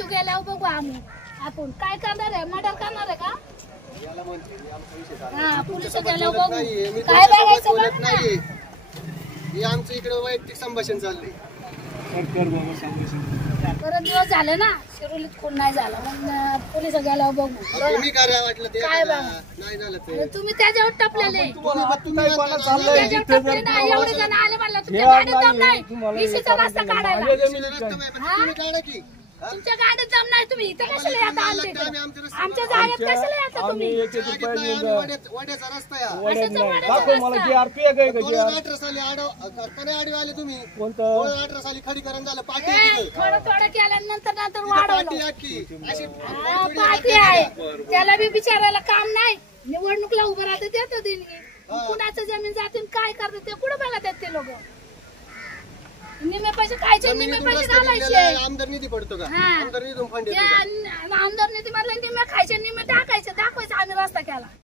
Police गेल्यावर बघू आम्ही आपण काय करणार आहे मर्डर करणार आहे का हा पोलीस गेल्यावर बघू काय बघायचं बघ ना हे आमचं इकडे वैयक्तिक संभाषण चाललंय परत दिवस झाले ना शिरोलीत खून नाही झाला मग पोलीस गेल्यावर बघू तुम्ही काय वाटलं ते काय बघा नाही झालं ते अरे तुम्ही त्याच्यावर टपलेले त्याच्यावर तुम्ही टपले नाही एवढे जण आले म्हणलं तुमच्या गाडीत दम नाही इशीचा रस्ता काढायला तुम्ही काढा की तुमच्या गाडीत दम नाही तुम्ही इथे कशाला येता आमच्या जागेत कशाला येता तुम्ही वड्याचा रस्ता या कशाचा वाड्याचा रस्ता? 18 साली आडवे आले तुम्ही 18 साली खडीकरण झालं पाठी ए, थोडं थोडं केल्यानंतर नंतर वाढवलं पाठी अख्खी अशी हा, पाठी आहे त्याला बी बिचारायला काम नाही निवडणुकीला उभं राहते देतो देणगी कुणाचं जमीन जातील काय करतात ते कुठं बघतात ते लोक निम्मे पैसे खायचे निम्मे पैसे घालायचे आमदार निधी पडतो का हा. आमदार निधून फंड त्या आमदार निधी मधले निम्मे खायचे निम्मे टाकायचे दाखवायचं आम्ही रस्ता केला